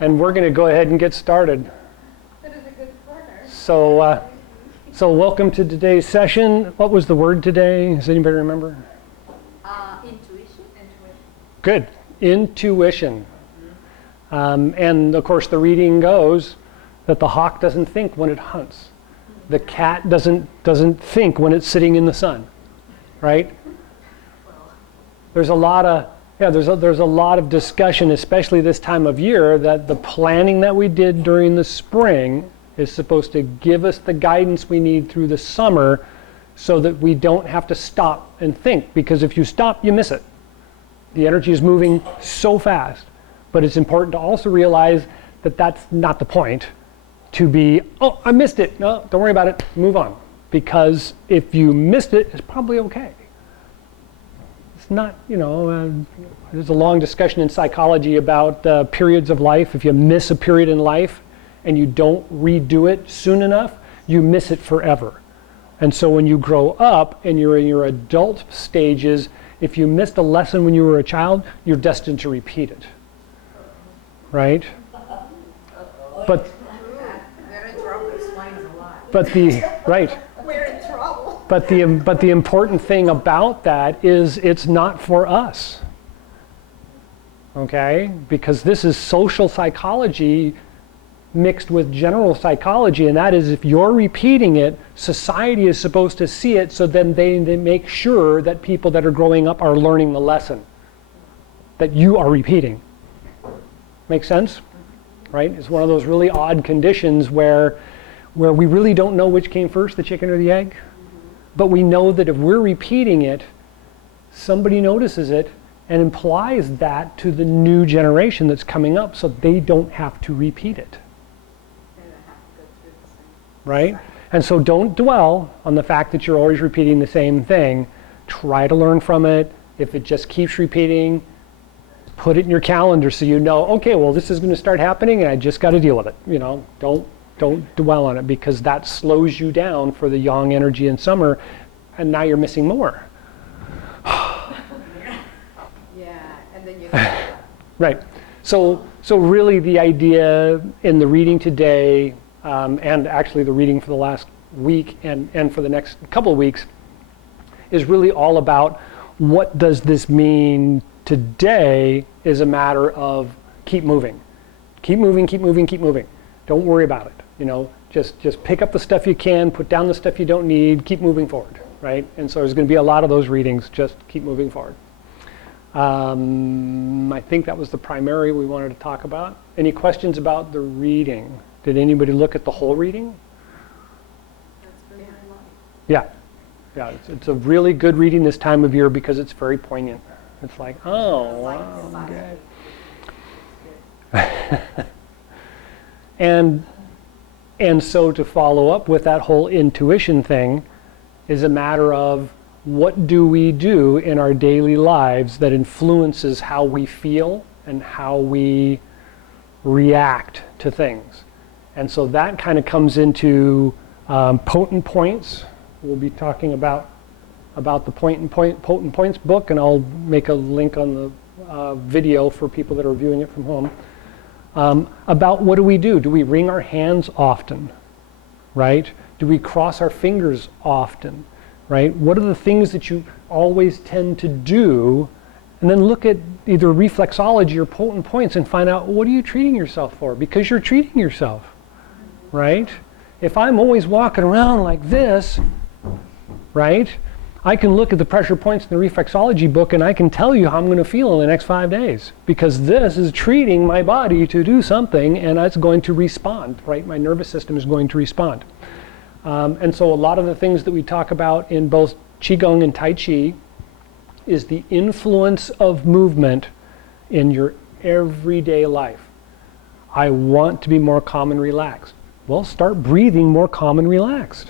And we're going to go ahead and get started. That is a good corner. So welcome to today's session. What was the word today? Does anybody remember? Intuition. Good. Intuition. And of course the reading goes that the hawk doesn't think when it hunts. The cat doesn't think when it's sitting in the sun, right? There's a lot of discussion, especially this time of year, that the planning that we did during the spring is supposed to give us the guidance we need through the summer so that we don't have to stop and think, because if you stop, you miss it. The energy is moving so fast. But it's important to also realize that that's not the point. To be, oh, I missed it. No, don't worry about it. Move on. Because if you missed it, it's probably okay. It's not, there's a long discussion in psychology about periods of life. If you miss a period in life and you don't redo it soon enough, you miss it forever. And so when you grow up and you're in your adult stages, if you missed a lesson when you were a child, you're destined to repeat it. Right? But We're in trouble. But the important thing about that is it's not for us. Okay? Because this is social psychology mixed with general psychology, and that is if you're repeating it, society is supposed to see it, so then they make sure that people that are growing up are learning the lesson that you are repeating. Make sense? Right? It's one of those really odd conditions where we really don't know which came first, the chicken or the egg. But we know that if we're repeating it, somebody notices it and implies that to the new generation that's coming up so they don't have to repeat it. Right? And so don't dwell on the fact that you're always repeating the same thing. Try to learn from it. If it just keeps repeating, put it in your calendar so you know, okay, well, this is going to start happening and I just got to deal with it. Don't dwell on it, because that slows you down for the yang energy in summer, and now you're missing more. Yeah, and then you Right. So really the idea in the reading today, and actually the reading for the last week and for the next couple of weeks, is really all about what does this mean today is a matter of keep moving. Keep moving, keep moving, keep moving. Don't worry about it. Just pick up the stuff you can, put down the stuff you don't need, keep moving forward, right? And so there's going to be a lot of those readings, just keep moving forward. I think that was the primary we wanted to talk about. Any questions about the reading? Did anybody look at the whole reading? Yeah. Yeah, it's a really good reading this time of year because it's very poignant. It's like, oh, wow, okay. And so to follow up with that whole intuition thing is a matter of what do we do in our daily lives that influences how we feel and how we react to things. And so that kind of comes into potent points. We'll be talking about the potent points book, and I'll make a link on the video for people that are viewing it from home. About what do? Do we wring our hands often, right? Do we cross our fingers often, right? What are the things that you always tend to do? And then look at either reflexology or potent points and find out, what are you treating yourself for? Because you're treating yourself, right? If I'm always walking around like this, right? I can look at the pressure points in the reflexology book and I can tell you how I'm going to feel in the next 5 days, because this is treating my body to do something and it's going to respond, right? My nervous system is going to respond. And so a lot of the things that we talk about in both Chi Gung and Tai Chi is the influence of movement in your everyday life. I want to be more calm and relaxed. Well, start breathing more calm and relaxed.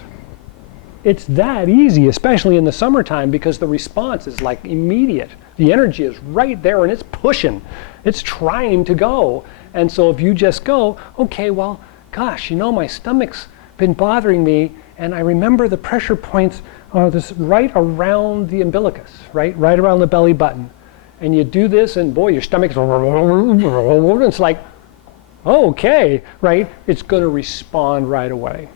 It's that easy, especially in the summertime, because the response is like immediate. The energy is right there and it's pushing. It's trying to go. And so if you just go, okay, well, gosh, my stomach's been bothering me, and I remember the pressure points are this right around the umbilicus, right around the belly button. And you do this, and boy, your stomach's, it's like, okay, right? It's going to respond right away.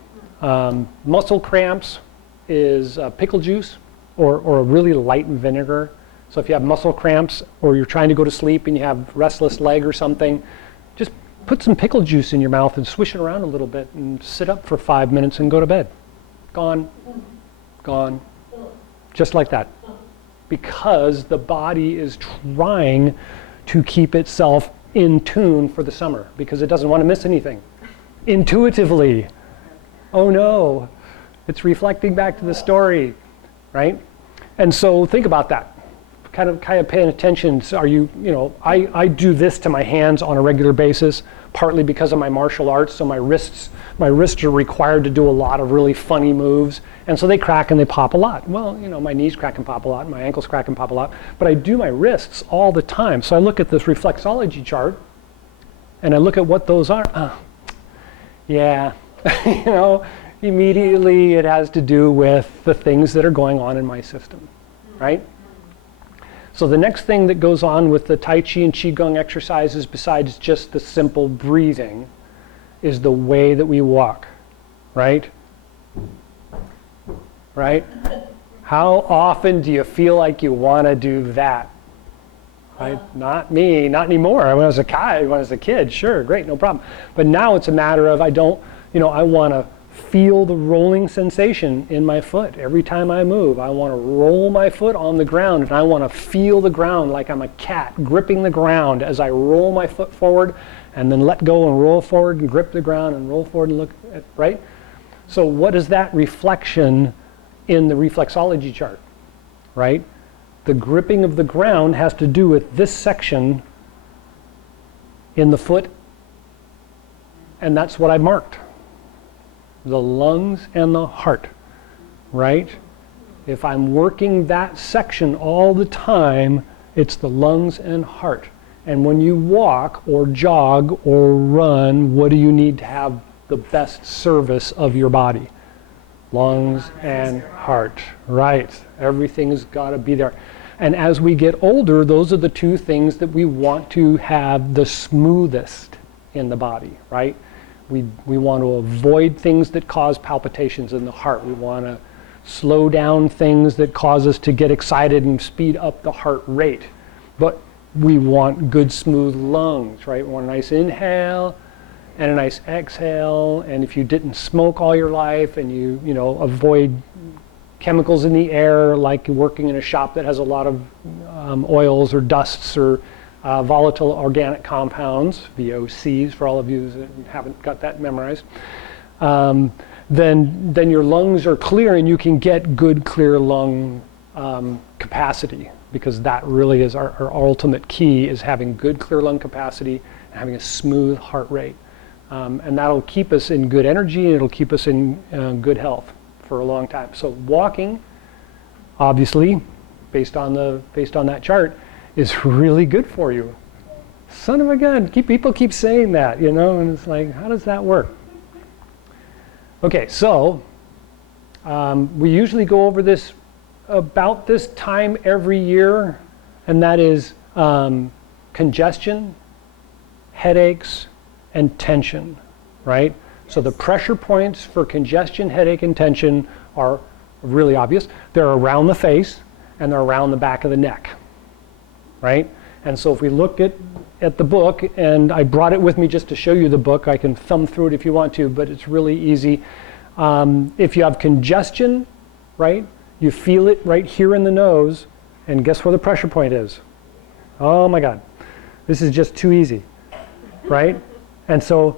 Muscle cramps is pickle juice or a really light vinegar. So if you have muscle cramps or you're trying to go to sleep and you have restless leg or something, just put some pickle juice in your mouth and swish it around a little bit and sit up for 5 minutes and go to bed. Gone. Gone. Just like that. Because the body is trying to keep itself in tune for the summer because it doesn't want to miss anything. Intuitively. Oh no. It's reflecting back to the story, right? And so think about that. Kind of paying attention. So are you know, I do this to my hands on a regular basis, partly because of my martial arts. So my wrists are required to do a lot of really funny moves. And so they crack and they pop a lot. Well, you know, my knees crack and pop a lot, my ankles crack and pop a lot. But I do my wrists all the time. So I look at this reflexology chart and I look at what those are. Yeah, you know, immediately it has to do with the things that are going on in my system, right? So the next thing that goes on with the Tai Chi and Chi Gung exercises, besides just the simple breathing, is the way that we walk, right? Right? How often do you feel like you want to do that? Right? Not me, not anymore. When I was a kid, sure, great, no problem. But now it's a matter of I want to feel the rolling sensation in my foot. Every time I move, I want to roll my foot on the ground and I want to feel the ground like I'm a cat gripping the ground as I roll my foot forward and then let go and roll forward and grip the ground and roll forward and look at, right? So what is that reflection in the reflexology chart, right? The gripping of the ground has to do with this section in the foot, and that's what I marked. The lungs and the heart, right? If I'm working that section all the time, it's the lungs and heart. And when you walk or jog or run, what do you need to have the best service of your body? Lungs and heart, right? Everything's got to be there. And as we get older, those are the two things that we want to have the smoothest in the body, right? We want to avoid things that cause palpitations in the heart. We want to slow down things that cause us to get excited and speed up the heart rate. But we want good, smooth lungs, right? We want a nice inhale and a nice exhale. And if you didn't smoke all your life and you avoid chemicals in the air, like working in a shop that has a lot of oils or dusts or volatile organic compounds, VOCs for all of you that haven't got that memorized, then your lungs are clear and you can get good clear lung capacity, because that really is our ultimate key, is having good clear lung capacity and having a smooth heart rate. And that'll keep us in good energy and it'll keep us in good health for a long time. So walking, obviously, based on that chart, is really good for you. Son of a gun, people keep saying that, and it's like, how does that work? Okay, so we usually go over this about this time every year, and that is congestion, headaches, and tension, right? So the pressure points for congestion, headache, and tension are really obvious. They're around the face and they're around the back of the neck, right? And so if we look at the book, and I brought it with me just to show you the book, I can thumb through it if you want to, but it's really easy. If you have congestion, right, you feel it right here in the nose, and guess where the pressure point is? Oh my God, this is just too easy, right? And so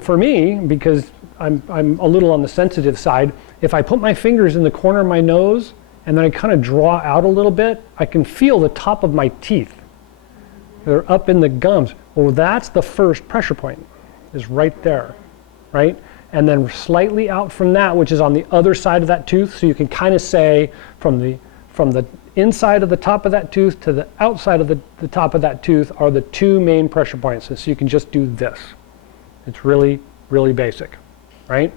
for me, because I'm a little on the sensitive side, if I put my fingers in the corner of my nose and then I kind of draw out a little bit, I can feel the top of my teeth. They're up in the gums. Well, that's the first pressure point, is right there, right? And then slightly out from that, which is on the other side of that tooth, so you can kind of say from the inside of the top of that tooth to the outside of the top of that tooth are the two main pressure points. And so you can just do this. It's really, really basic, right?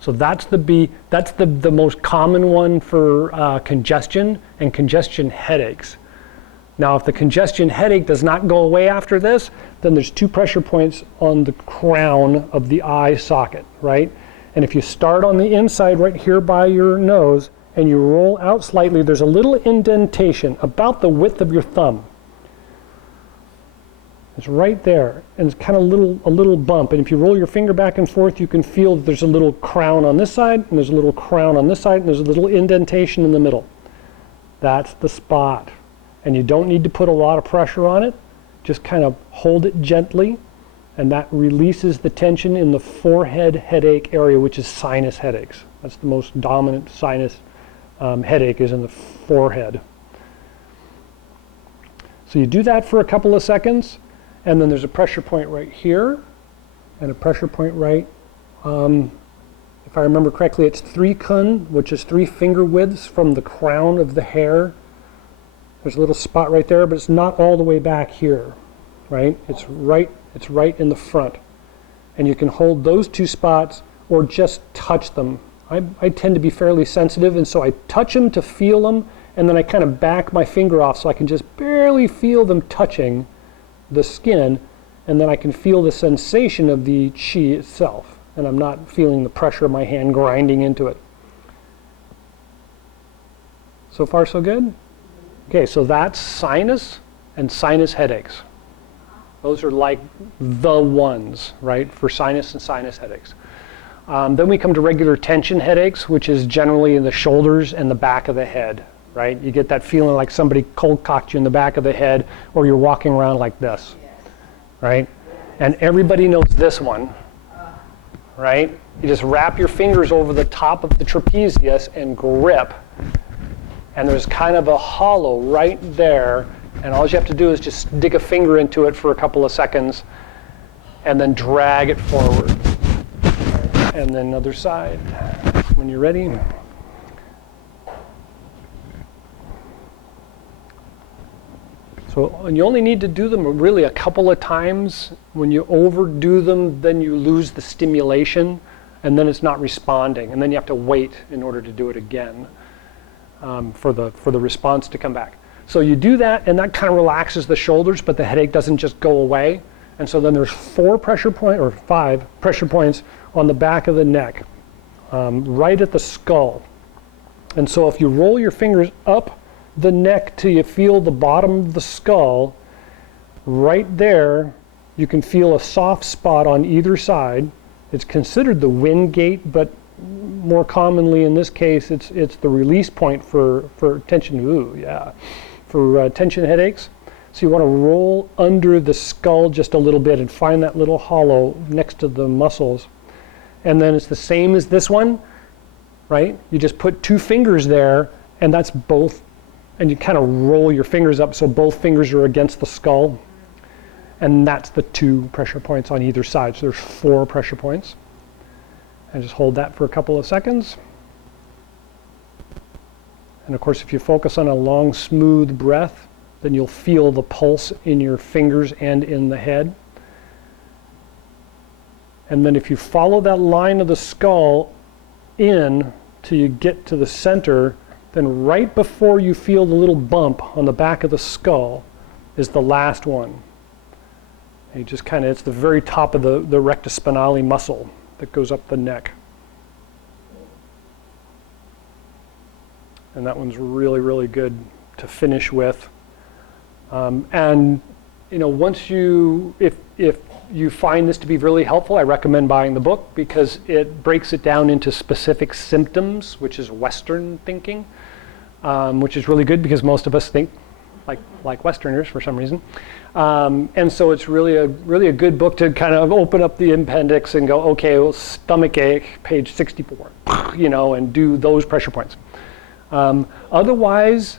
So that's the most common one for congestion and congestion headaches. Now, if the congestion headache does not go away after this, then there's 2 pressure points on the crown of the eye socket, right? And if you start on the inside right here by your nose and you roll out slightly, there's a little indentation about the width of your thumb. It's right there, and it's kind of a little bump. And if you roll your finger back and forth, you can feel that there's a little crown on this side, and there's a little crown on this side, and there's a little indentation in the middle. That's the spot. And you don't need to put a lot of pressure on it. Just kind of hold it gently, and that releases the tension in the forehead headache area, which is sinus headaches. That's the most dominant sinus headache, is in the forehead. So you do that for a couple of seconds, and then there's a pressure point right here, and a pressure point right, if I remember correctly, it's 3 kun, which is 3 finger widths from the crown of the hair. There's a little spot right there, but it's not all the way back here, right? It's right in the front. And you can hold those 2 spots or just touch them. I tend to be fairly sensitive, and so I touch them to feel them, and then I kind of back my finger off so I can just barely feel them touching the skin, and then I can feel the sensation of the chi itself, and I'm not feeling the pressure of my hand grinding into it. So far, so good? Okay, so that's sinus and sinus headaches. Those are like the ones, right, for sinus and sinus headaches. Then we come to regular tension headaches, which is generally in the shoulders and the back of the head, right? You get that feeling like somebody cold cocked you in the back of the head, or you're walking around like this, right? And everybody knows this one, right? You just wrap your fingers over the top of the trapezius and grip. And there's kind of a hollow right there, and all you have to do is just dig a finger into it for a couple of seconds and then drag it forward. And then other side, when you're ready. So, and you only need to do them really a couple of times. When you overdo them, then you lose the stimulation, and then it's not responding, and then you have to wait in order to do it again. For the response to come back. So you do that, and that kind of relaxes the shoulders, but the headache doesn't just go away. And so then there's 5 pressure points on the back of the neck, right at the skull. And so if you roll your fingers up the neck till you feel the bottom of the skull, right there, you can feel a soft spot on either side. It's considered the wind gate, but more commonly in this case, it's the release point for tension. For tension headaches. So you want to roll under the skull just a little bit and find that little hollow next to the muscles. And then it's the same as this one, right? You just put 2 fingers there, and that's both, and you kind of roll your fingers up so both fingers are against the skull. And that's the 2 pressure points on either side. So there's 4 pressure points. And just hold that for a couple of seconds. And of course, if you focus on a long, smooth breath, then you'll feel the pulse in your fingers and in the head. And then if you follow that line of the skull in till you get to the center, then right before you feel the little bump on the back of the skull is the last one. And you just kind of, it's the very top of the rectus spinale muscle that goes up the neck. And that one's really, really good to finish with. And you know, once you, if you find this to be really helpful, I recommend buying the book because it breaks it down into specific symptoms, which is Western thinking, which is really good because most of us think like Westerners for some reason. And so it's really a good book to kind of open up the appendix and go, okay, well, stomach ache, page 64, you know, and do those pressure points. Otherwise,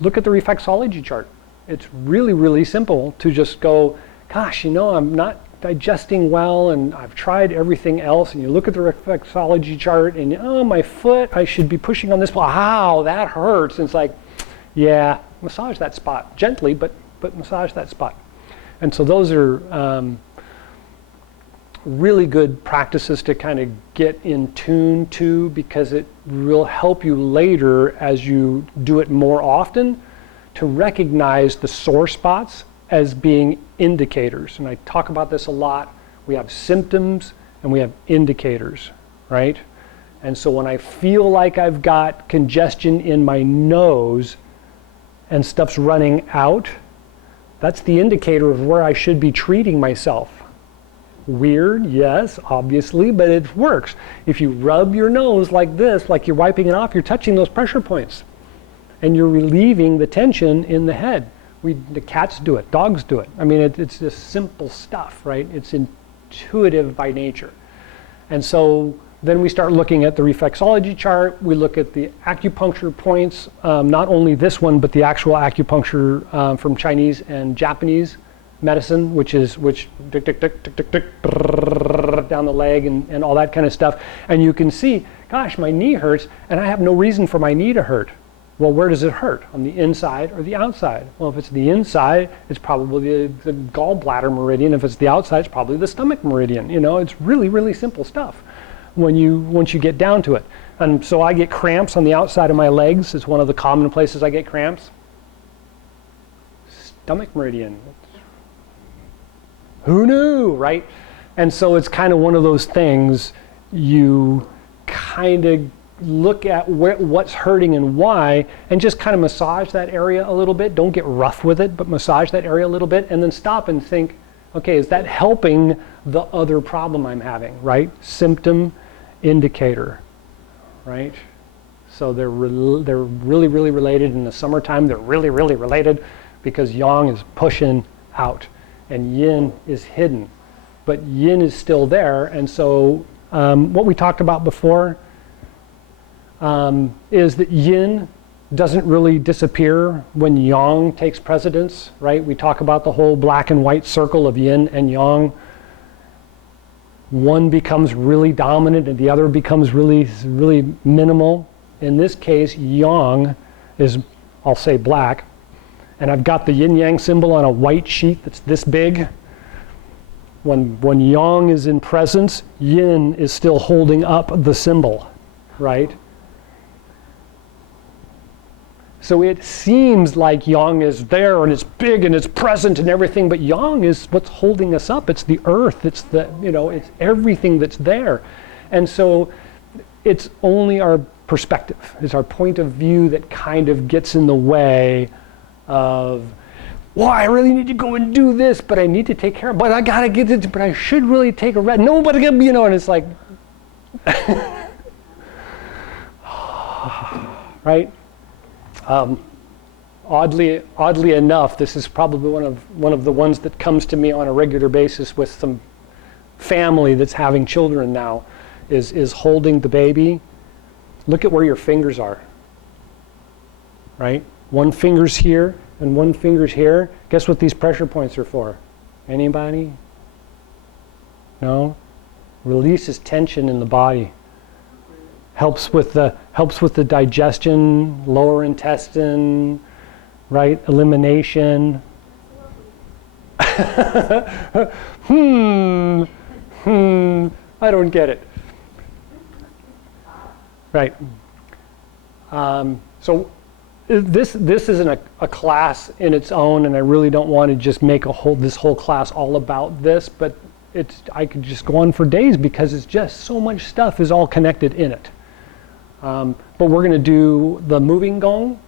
look at the reflexology chart. It's really, really simple to just go, gosh, you know, I'm not digesting well and I've tried everything else, and you look at the reflexology chart and, oh, my foot, I should be pushing on this, wow, that hurts. And it's like, yeah, massage that spot gently, but massage that spot. And so those are really good practices to kind of get in tune to, because it will help you later as you do it more often to recognize the sore spots as being indicators. And I talk about this a lot. We have symptoms and we have indicators, right? And so when I feel like I've got congestion in my nose and stuff's running out, that's the indicator of where I should be treating myself. Weird, yes, obviously, but it works. If you rub your nose like this, like you're wiping it off, you're touching those pressure points. And you're relieving the tension in the head. The cats do it, dogs do it. I mean, it's just simple stuff, right? It's intuitive by nature. And so then we start looking at the reflexology chart. We look at the acupuncture points, not only this one, but the actual acupuncture from Chinese and Japanese medicine, which tick, tick, tick, tick, tick, tick, down the leg and all that kind of stuff. And you can see, gosh, my knee hurts, and I have no reason for my knee to hurt. Well, where does it hurt? On the inside or the outside? Well, if it's the inside, it's probably the gallbladder meridian. If it's the outside, it's probably the stomach meridian. You know, it's really, really simple stuff once you get down to it. And so I get cramps on the outside of my legs. It's one of the common places I get cramps. Stomach meridian. Who knew, right? And so it's kind of one of those things you kind of look at what's hurting and why, and just kind of massage that area a little bit. Don't get rough with it, but massage that area a little bit, and then stop and think, okay, is that helping the other problem I'm having, right? Symptom, indicator, right? So they're really, really related. In the summertime, they're really, really related because yang is pushing out and yin is hidden. But yin is still there, and so what we talked about before is that yin doesn't really disappear when yang takes precedence, right? We talk about the whole black and white circle of yin and yang. One becomes really dominant and the other becomes really, really minimal. In this case, yang is, I'll say black, and I've got the yin-yang symbol on a white sheet that's this big. When yang is in presence, yin is still holding up the symbol, right? So it seems like yang is there and it's big and it's present and everything, but yang is what's holding us up. It's the earth, it's it's everything that's there. And so it's only our perspective, it's our point of view that kind of gets in the way of, well, I really need to go and do this, but I need to take care of it, but I gotta get it, but I should really take a rest. No, but and it's like, right? Oddly enough, this is probably one of the ones that comes to me on a regular basis with some family that's having children now, is holding the baby. Look at where your fingers are, right? One finger's here and one finger's here. Guess what these pressure points are for? Anybody? No? Releases tension in the body. Helps with the digestion, lower intestine, right? Elimination. I don't get it. Right. So this isn't a class in its own, and I really don't want to just make this whole class all about this, but I could just go on for days because it's just so much stuff is all connected in it. But we're going to do the moving gong,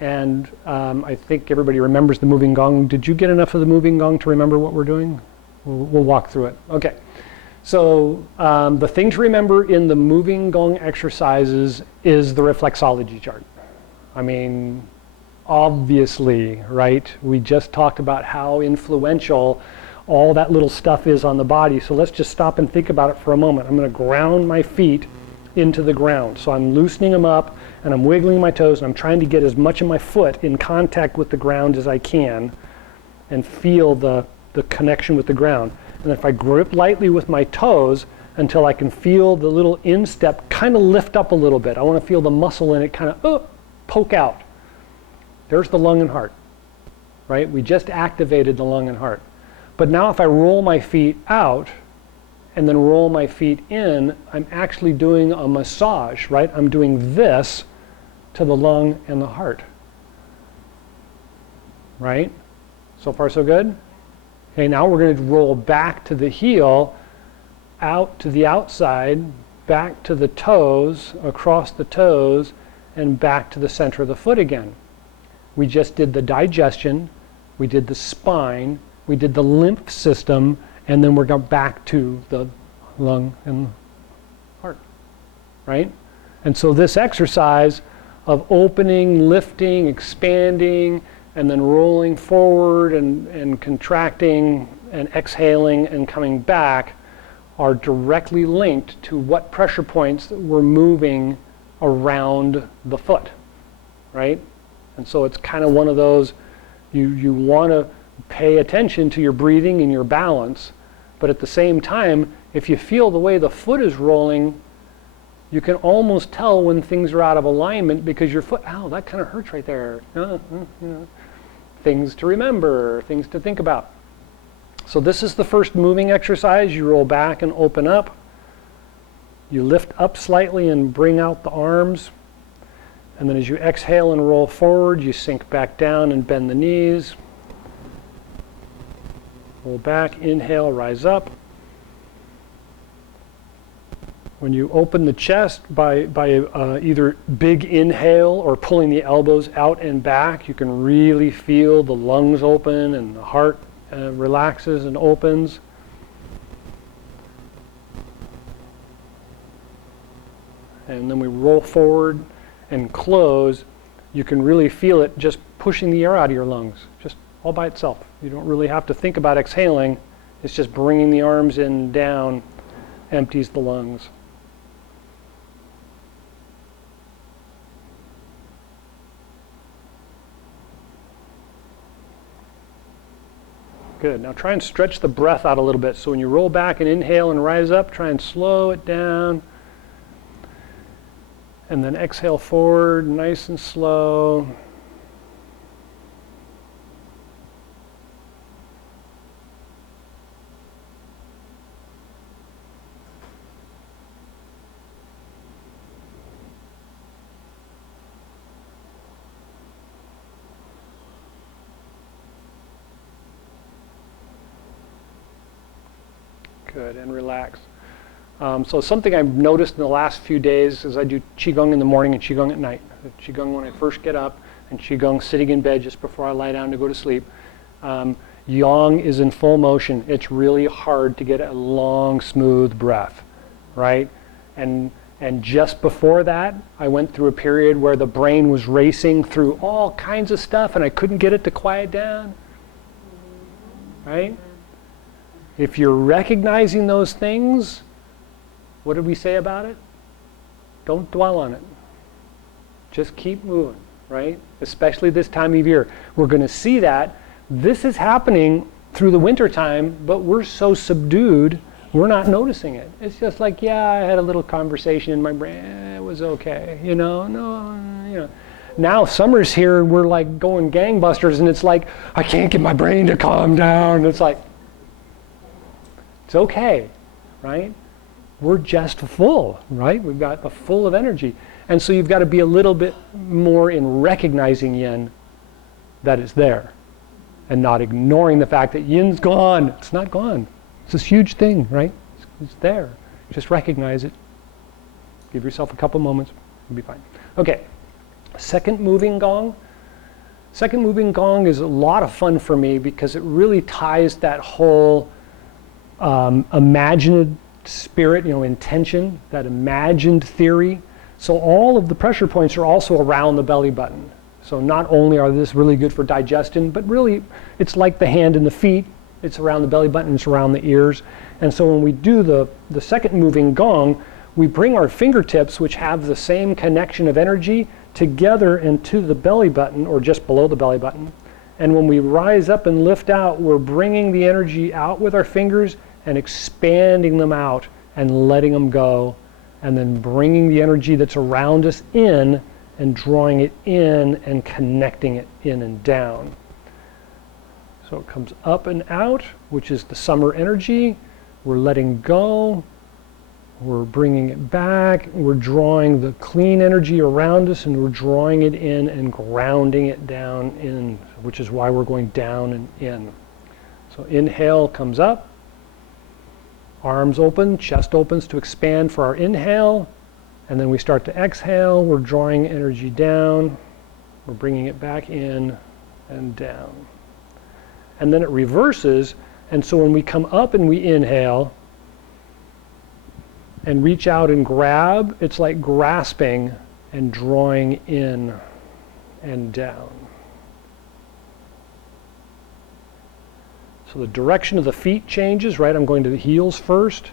and I think everybody remembers the moving gong. Did you get enough of the moving gong to remember what we're doing? We'll walk through it. Okay. So the thing to remember in the moving gong exercises is the reflexology chart. I mean, obviously, right? We just talked about how influential all that little stuff is on the body. So let's just stop and think about it for a moment. I'm going to ground my feet into the ground. So I'm loosening them up and I'm wiggling my toes and I'm trying to get as much of my foot in contact with the ground as I can and feel the connection with the ground. And if I grip lightly with my toes until I can feel the little instep kind of lift up a little bit. I want to feel the muscle in it kind of poke out. There's the lung and heart, right? We just activated the lung and heart. But now if I roll my feet out and then roll my feet in, I'm actually doing a massage, right? I'm doing this to the lung and the heart. right? So far so good? Okay, now we're going to roll back to the heel, out to the outside, back to the toes, across the toes, and back to the center of the foot again. We just did the digestion, we did the spine, we did the lymph system, and then we're going back to the lung and heart, right? And so this exercise of opening, lifting, expanding, and then rolling forward and contracting and exhaling and coming back are directly linked to what pressure points we're moving around the foot, right? And so it's kind of one of those, you want to pay attention to your breathing and your balance, but at the same time, if you feel the way the foot is rolling, you can almost tell when things are out of alignment because your foot, ow, that kind of hurts right there. Things to remember, things to think about. So this is the first moving exercise. You roll back and open up. You lift up slightly and bring out the arms. And then as you exhale and roll forward, you sink back down and bend the knees. Roll back, inhale, rise up. When you open the chest by either big inhale or pulling the elbows out and back, you can really feel the lungs open and the heart relaxes and opens. And then we roll forward and close. You can really feel it just pushing the air out of your lungs, just all by itself. You don't really have to think about exhaling. It's just bringing the arms in, down, empties the lungs. Good. Now try and stretch the breath out a little bit. So when you roll back and inhale and rise up, try and slow it down. And then exhale forward, nice and slow. Good, and relax. So something I've noticed in the last few days is I do Chi Gung in the morning and Chi Gung at night. Chi Gung when I first get up and Chi Gung sitting in bed just before I lie down to go to sleep. Yang is in full motion. It's really hard to get a long, smooth breath, right? And just before that, I went through a period where the brain was racing through all kinds of stuff and I couldn't get it to quiet down, right? If you're recognizing those things, what did we say about it? Don't dwell on it. Just keep moving, right? Especially this time of year. We're going to see that. This is happening through the winter time, but we're so subdued, we're not noticing it. It's just like, yeah, I had a little conversation in my brain. It was okay. Now summer's here, we're like going gangbusters, and it's like, I can't get my brain to calm down. It's like, it's okay, right? We're just full, right? We've got full of energy. And so you've got to be a little bit more in recognizing yin that it's there and not ignoring the fact that yin's gone. It's not gone. It's this huge thing, right? It's there. Just recognize it. Give yourself a couple moments. You'll be fine. Okay, second moving gong. Second moving gong is a lot of fun for me because it really ties that whole imagined spirit, intention, that imagined theory. So all of the pressure points are also around the belly button. So not only are this really good for digestion, but really it's like the hand and the feet. It's around the belly button, it's around the ears. And so when we do the second moving gong, we bring our fingertips, which have the same connection of energy, together into the belly button or just below the belly button. And when we rise up and lift out, we're bringing the energy out with our fingers and expanding them out and letting them go, and then bringing the energy that's around us in and drawing it in and connecting it in and down. So it comes up and out, which is the summer energy. We're letting go. We're bringing it back. We're drawing the clean energy around us, and we're drawing it in and grounding it down in. So which is why we're going down and in. So inhale comes up, arms open, chest opens to expand for our inhale, and then we start to exhale. We're drawing energy down, we're bringing it back in and down. And then it reverses, and so when we come up and we inhale and reach out and grab, it's like grasping and drawing in and down. So the direction of the feet changes, right? I'm going to the heels first,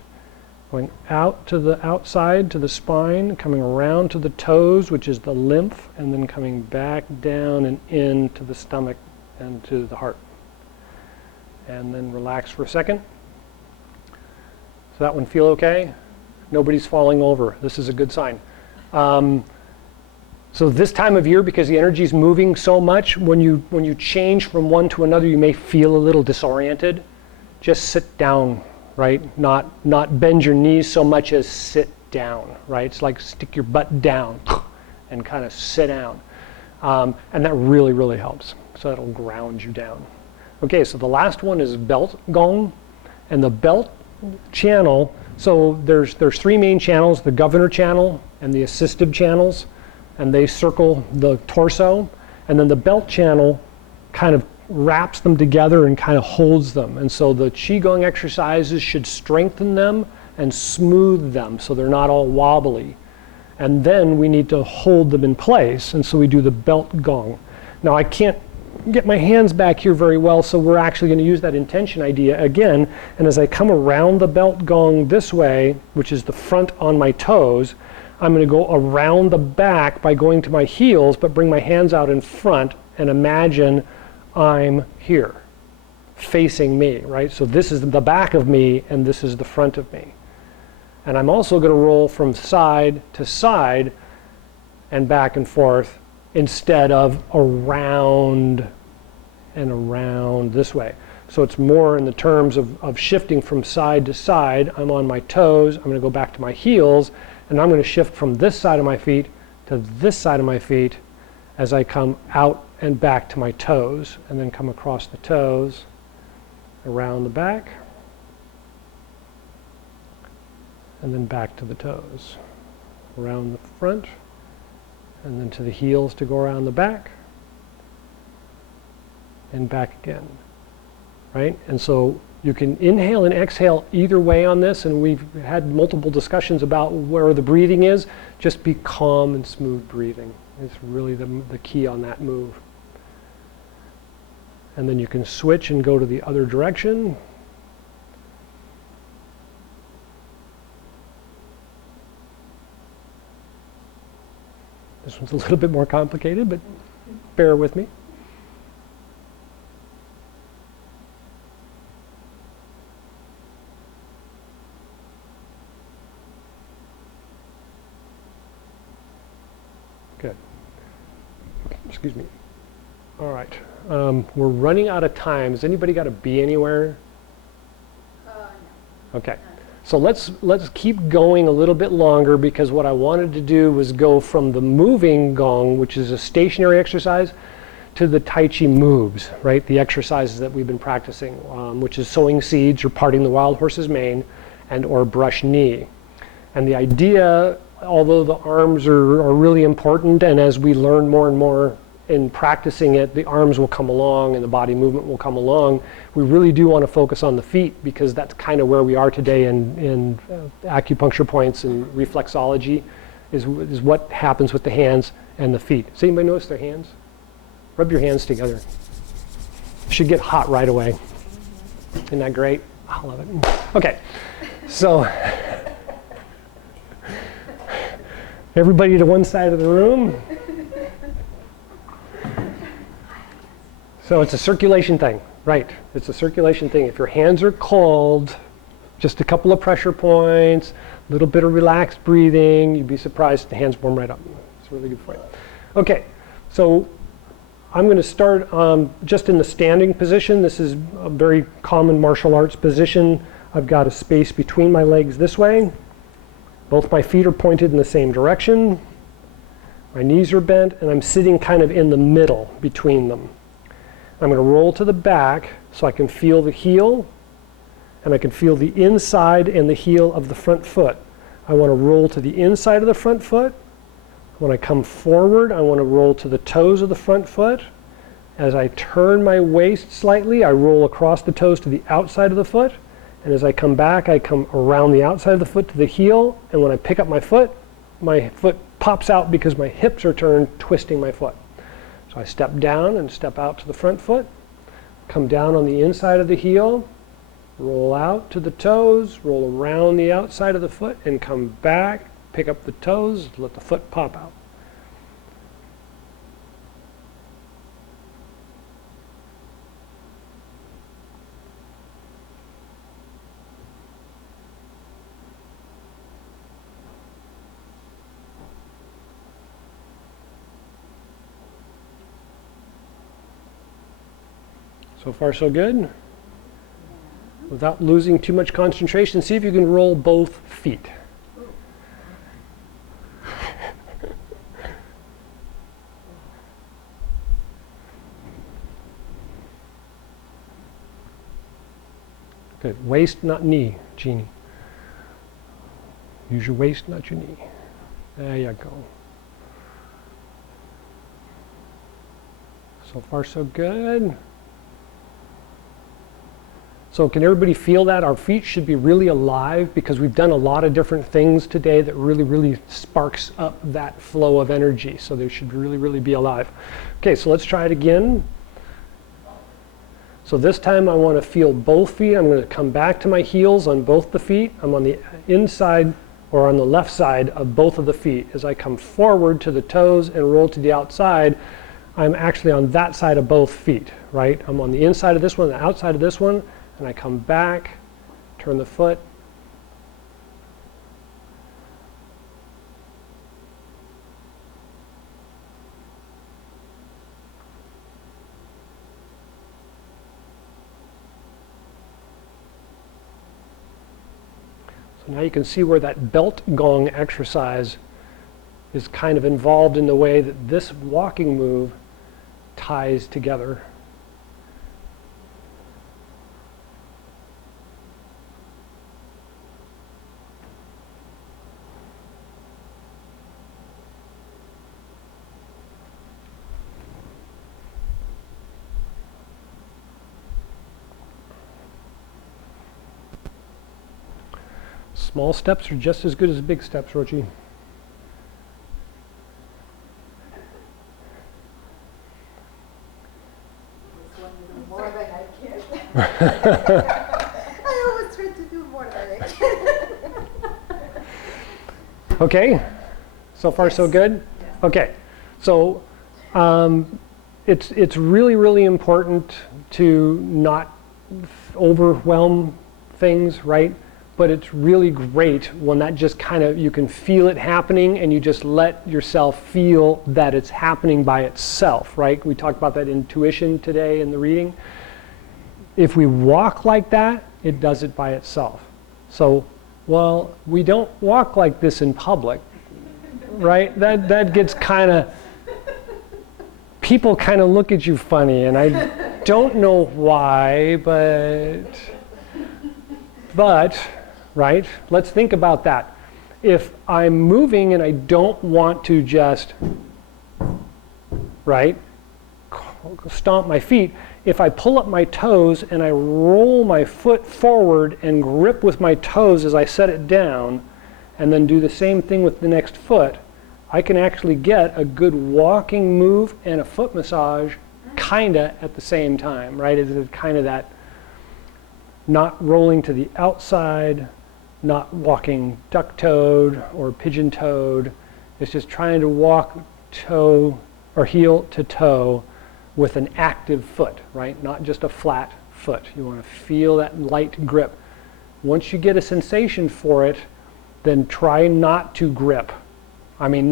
going out to the outside, to the spine, coming around to the toes, which is the lymph, and then coming back down and in to the stomach and to the heart. And then relax for a second. So that one feel okay? Nobody's falling over. This is a good sign. So this time of year, because the energy is moving so much, when you change from one to another, you may feel a little disoriented. Just sit down, right? Not bend your knees so much as sit down, right? It's like stick your butt down and kind of sit down. And that really, really helps. So that'll ground you down. Okay, so the last one is belt gong. And the belt channel, so there's three main channels, the governor channel and the assistive channels, and they circle the torso, and then the belt channel kind of wraps them together and kind of holds them. And so the Chi Gung exercises should strengthen them and smooth them so they're not all wobbly. And then we need to hold them in place, and so we do the belt gong. Now I can't get my hands back here very well, so we're actually going to use that intention idea again. And as I come around the belt gong this way, which is the front on my toes, I'm going to go around the back by going to my heels, but bring my hands out in front and imagine I'm here, facing me, right? So this is the back of me and this is the front of me. And I'm also going to roll from side to side and back and forth instead of around and around this way. So it's more in the terms of shifting from side to side. I'm on my toes, I'm going to go back to my heels, and I'm going to shift from this side of my feet to this side of my feet as I come out and back to my toes, and then come across the toes, around the back, and then back to the toes, around the front, and then to the heels to go around the back, and back again, right? And so you can inhale and exhale either way on this, and we've had multiple discussions about where the breathing is. Just be calm and smooth breathing. It's really the key on that move. And then you can switch and go to the other direction. This one's a little bit more complicated, but bear with me. Good. Excuse me. All right. We're running out of time. Has anybody got to be anywhere? No. Okay. So let's keep going a little bit longer, because what I wanted to do was go from the moving gong, which is a stationary exercise, to the Tai Chi moves, right? The exercises that we've been practicing, which is sowing seeds or parting the wild horse's mane and or brush knee. And the idea, although the arms are really important, and as we learn more and more in practicing it, the arms will come along and the body movement will come along. We really do want to focus on the feet, because that's kind of where we are today in acupuncture points and reflexology, is what happens with the hands and the feet. Does anybody notice their hands? Rub your hands together. Should get hot right away. Isn't that great? I love it. Okay, so everybody to one side of the room. So it's a circulation thing, right? It's a circulation thing. If your hands are cold, just a couple of pressure points, a little bit of relaxed breathing, you'd be surprised the hands warm right up. It's really good for you. Okay, so I'm going to start just in the standing position. This is a very common martial arts position. I've got a space between my legs this way. Both my feet are pointed in the same direction. My knees are bent, and I'm sitting kind of in the middle between them. I'm going to roll to the back so I can feel the heel, and I can feel the inside and the heel of the front foot. I want to roll to the inside of the front foot. When I come forward, I want to roll to the toes of the front foot. As I turn my waist slightly, I roll across the toes to the outside of the foot. And as I come back, I come around the outside of the foot to the heel. And when I pick up my foot pops out because my hips are turned, twisting my foot. So I step down and step out to the front foot, come down on the inside of the heel, roll out to the toes, roll around the outside of the foot, and come back, pick up the toes, let the foot pop out. So far, so good. Without losing too much concentration, see if you can roll both feet. Good. Waist, not knee, Jeannie. Use your waist, not your knee. There you go. So far, so good. So can everybody feel that? Our feet should be really alive because we've done a lot of different things today that really sparks up that flow of energy. So they should really be alive. Okay, so let's try it again. So this time I want to feel both feet. I'm going to come back to my heels on both the feet. I'm on the inside or on the left side of both of the feet. As I come forward to the toes and roll to the outside, I'm actually on that side of both feet, right? I'm on the inside of this one, the outside of this one. And I come back, turn the foot. So now you can see where that belt gong exercise is kind of involved in the way that this walking move ties together. Small steps are just as good as big steps, Rochi. More than I can. I always try to do more than I can. Okay, so far so good? Yes. Okay, so it's really important to not overwhelm things, right? But it's really great when that just kind of, you can feel it happening and you just let yourself feel that it's happening by itself, right? We talked about that intuition today in the reading. If we walk like that, it does it by itself. So, well, we don't walk like this in public, right? That gets kind of, people kind of look at you funny, and I don't know why, but right? Let's think about that. If I'm moving and I don't want to just, right, stomp my feet, if I pull up my toes and I roll my foot forward and grip with my toes as I set it down, and then do the same thing with the next foot, I can actually get a good walking move and a foot massage kinda at the same time, right? It's kind of that not rolling to the outside, not walking duck-toed or pigeon-toed. It's just trying to walk toe or heel to toe with an active foot, right? Not just a flat foot. You want to feel that light grip. Once you get a sensation for it, then try not to grip. I mean,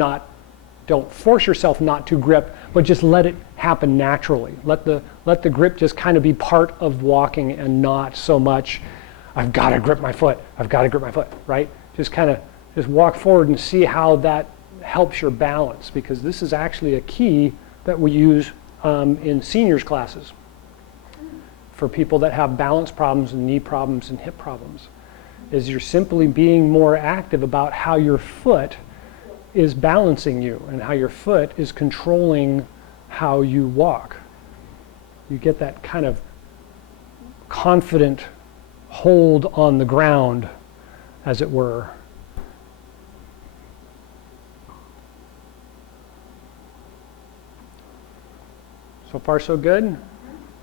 don't force yourself not to grip, but just let it happen naturally. Let the grip just kind of be part of walking and not so much, I've got to grip my foot, right? Just kind of just walk forward and see how that helps your balance, because this is actually a key that we use in seniors classes. for people that have balance problems and knee problems and hip problems, is you're simply being more active about how your foot is balancing you and how your foot is controlling how you walk. You get that kind of confident hold on the ground, as it were. So far, so good?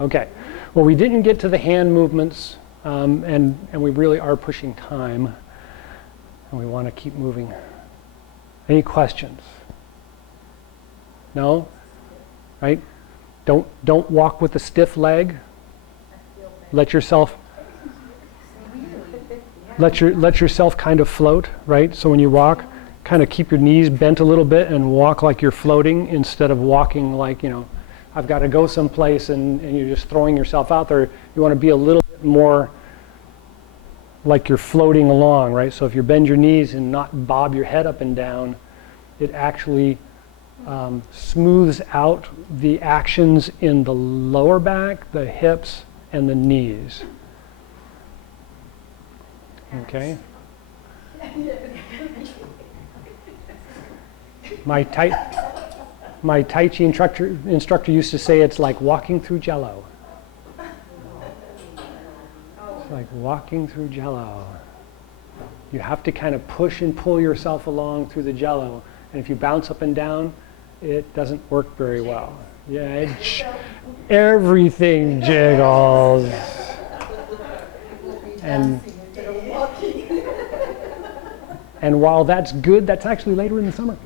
Okay. Well, we didn't get to the hand movements, and we really are pushing time, and we want to keep moving. Any questions? No? Right? Don't walk with a stiff leg. Let yourself let yourself kind of float, right? So when you walk, kind of keep your knees bent a little bit and walk like you're floating instead of walking like, I've got to go someplace and you're just throwing yourself out there. You want to be a little bit more like you're floating along, right? So if you bend your knees and not bob your head up and down, it actually smooths out the actions in the lower back, the hips, and the knees. Okay? My Tai Chi instructor used to say it's like walking through Jello. It's like walking through Jello. You have to kind of push and pull yourself along through the Jello. And if you bounce up and down, it doesn't work very well. Yeah, everything jiggles. And while that's good, that's actually later in the summer.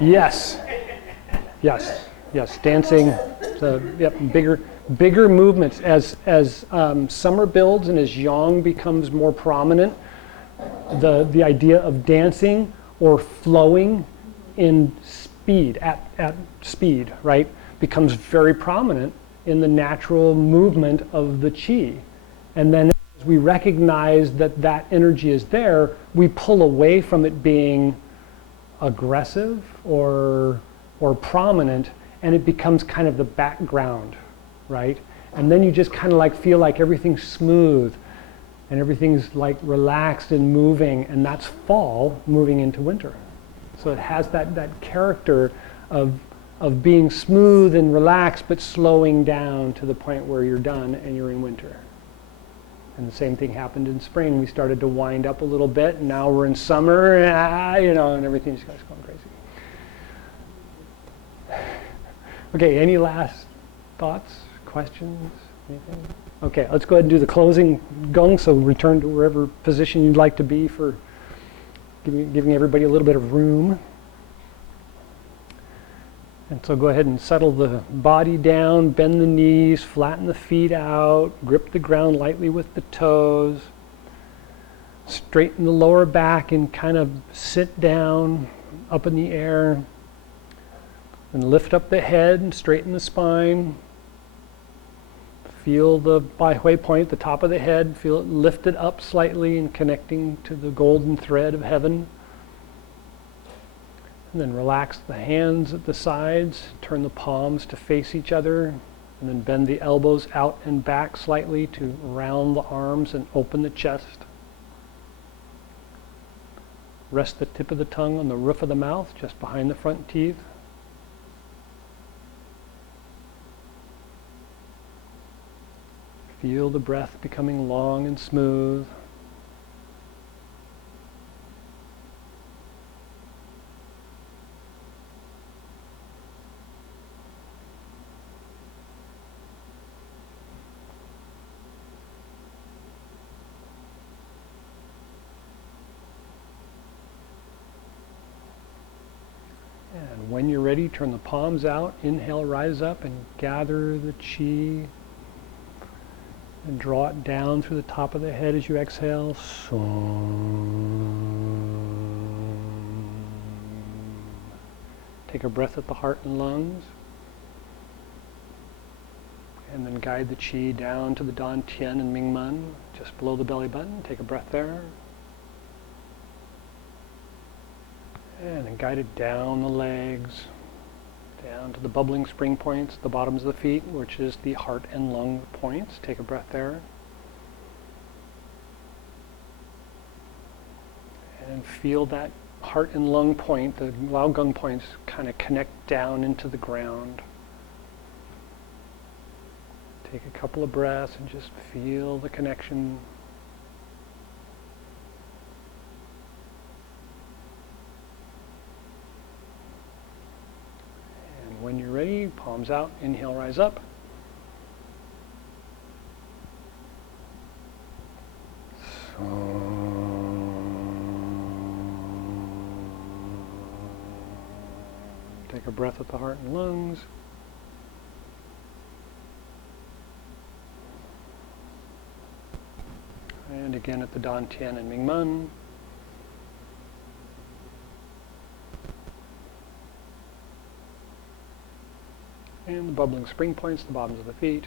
Yes, dancing. Bigger movements as summer builds and as yang becomes more prominent. The idea of dancing or flowing in speed at speed, right, becomes very prominent in the natural movement of the chi, and then as we recognize that energy is there, we pull away from it being aggressive or prominent, and it becomes kind of the background, right? And then you just kind of like feel like everything's smooth and everything's like relaxed and moving, and that's fall moving into winter. So it has that character of being smooth and relaxed but slowing down to the point where you're done and you're in winter. And the same thing happened in spring. We started to wind up a little bit, and now we're in summer, and everything's just going crazy. Okay, any last thoughts, questions, anything? Okay, let's go ahead and do the closing gung, so return to wherever position you'd like to be for giving everybody a little bit of room. And so go ahead and settle the body down, bend the knees, flatten the feet out, grip the ground lightly with the toes, straighten the lower back and kind of sit down up in the air, and lift up the head and straighten the spine. Feel the Bai Hui point at the top of the head, feel it lifted up slightly and connecting to the golden thread of heaven. And then relax the hands at the sides, turn the palms to face each other, and then bend the elbows out and back slightly to round the arms and open the chest. Rest the tip of the tongue on the roof of the mouth, just behind the front teeth. Feel the breath becoming long and smooth. And when you're ready, turn the palms out. Inhale, rise up and gather the chi. And draw it down through the top of the head as you exhale. Take a breath at the heart and lungs. And then guide the chi down to the Dan Tian and Ming Men, just below the belly button. Take a breath there. And then guide it down the legs. Down to the bubbling spring points, the bottoms of the feet, which is the heart and lung points. Take a breath there. And feel that heart and lung point, the Lao Gung points, kind of connect down into the ground. Take a couple of breaths and just feel the connection. And when you're ready, palms out, inhale, rise up. Take a breath at the heart and lungs. And again at the Dantian and Mingmen. And the bubbling spring points, the bottoms of the feet.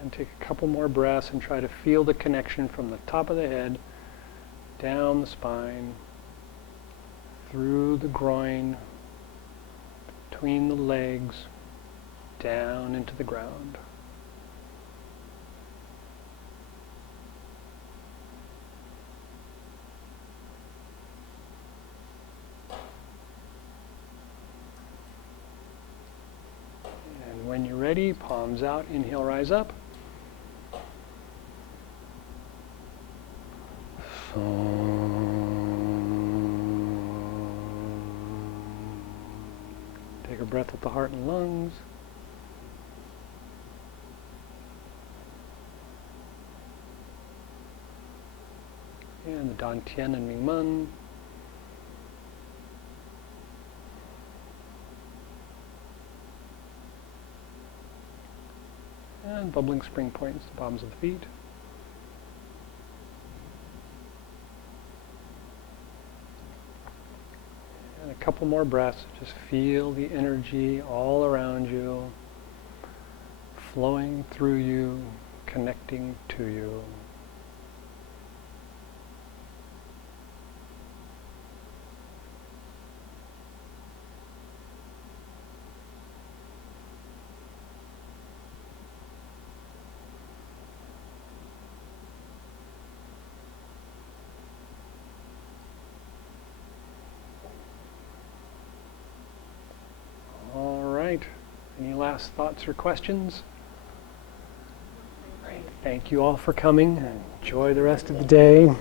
And take a couple more breaths and try to feel the connection from the top of the head, down the spine, through the groin, between the legs, down into the ground. And when you're ready, palms out, inhale, rise up. Take a breath at the heart and lungs. And the Dantian and Mingmen. And bubbling spring points, the bottoms of the feet. And a couple more breaths. Just feel the energy all around you, flowing through you, connecting to you. Any last thoughts or questions? Great. Thank you all for coming. Enjoy the rest of the day.